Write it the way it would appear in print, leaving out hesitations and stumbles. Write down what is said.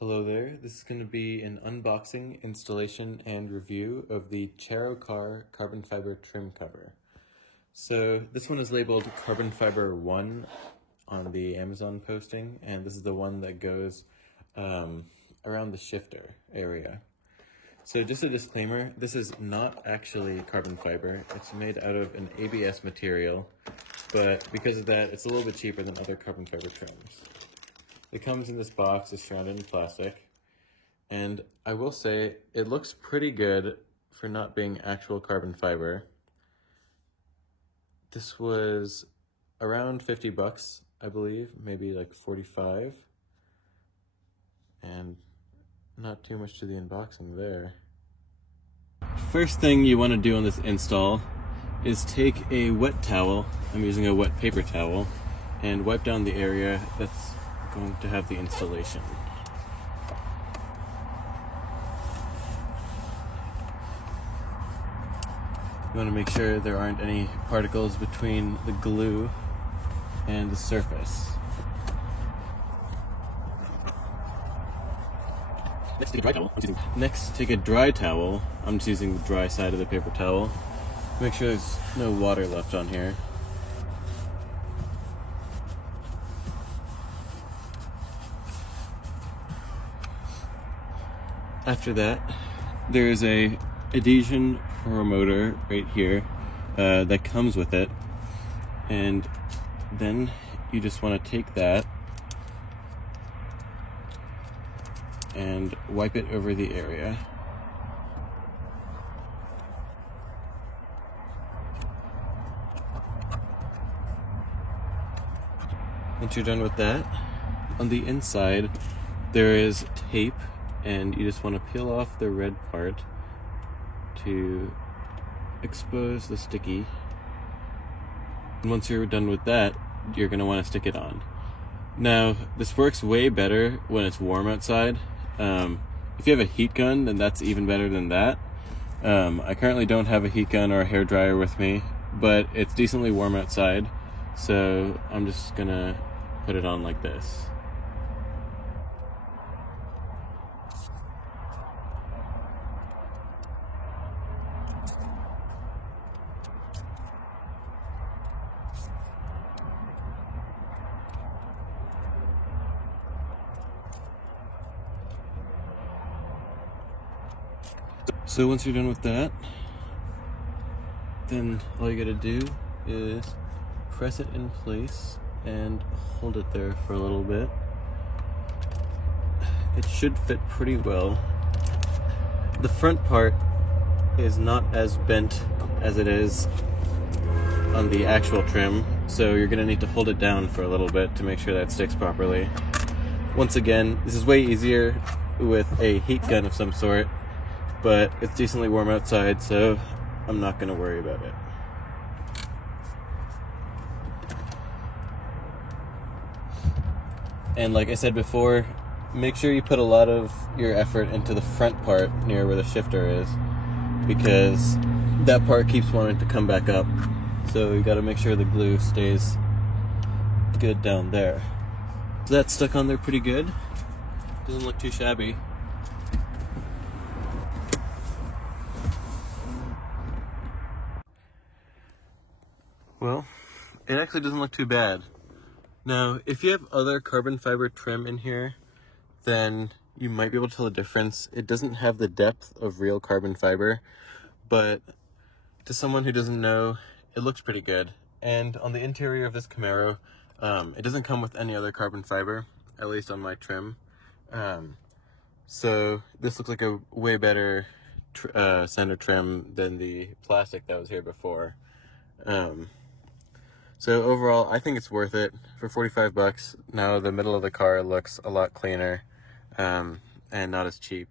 Hello there, this is going to be an unboxing, installation, and review of the Charocar carbon fiber trim cover. So this one is labeled Carbon Fiber 1 on the Amazon posting, and this is the one that goes around the shifter area. So just a disclaimer, this is not actually carbon fiber. It's made out of an ABS material, but because of that, it's a little bit cheaper than other carbon fiber trims. It comes in this box, it's surrounded in plastic, and I will say it looks pretty good for not being actual carbon fiber. This was around 50 bucks, I believe, maybe like 45, and not too much to the unboxing there. First thing you want to do on this install is take a wet towel, I'm using a wet paper towel, and wipe down the area that's going to have the installation. You want to make sure there aren't any particles between the glue and the surface. Next, take a dry towel. Next, take a dry towel. I'm just using the dry side of the paper towel. Make sure there's no water left on here. After that, there is a adhesion promoter right here that comes with it, and then you just want to take that and wipe it over the area. Once you're done with that, on the inside there is tape, and you just want to peel off the red part to expose the sticky. And once you're done with that, you're going to want to stick it on. Now, this works way better when it's warm outside. If you have a heat gun, then that's even better than that. I currently don't have a heat gun or a hairdryer with me, but it's decently warm outside, so I'm just going to put it on like this. So once you're done with that, then all you gotta do is press it in place and hold it there for a little bit. It should fit pretty well. The front part is not as bent as it is on the actual trim, so you're gonna need to hold it down for a little bit to make sure that sticks properly. Once again, this is way easier with a heat gun of some sort, but it's decently warm outside, so I'm not going to worry about it. And like I said before, make sure you put a lot of your effort into the front part near where the shifter is, because that part keeps wanting to come back up. So you got to make sure the glue stays good down there. So that's stuck on there pretty good. Doesn't look too shabby. Well, it actually doesn't look too bad. Now, if you have other carbon fiber trim in here, then you might be able to tell the difference. It doesn't have the depth of real carbon fiber, but to someone who doesn't know, it looks pretty good. And on the interior of this Camaro, it doesn't come with any other carbon fiber, at least on my trim. So this looks like a way better center trim than the plastic that was here before. So overall, I think it's worth it. For 45 bucks, now the middle of the car looks a lot cleaner, and not as cheap.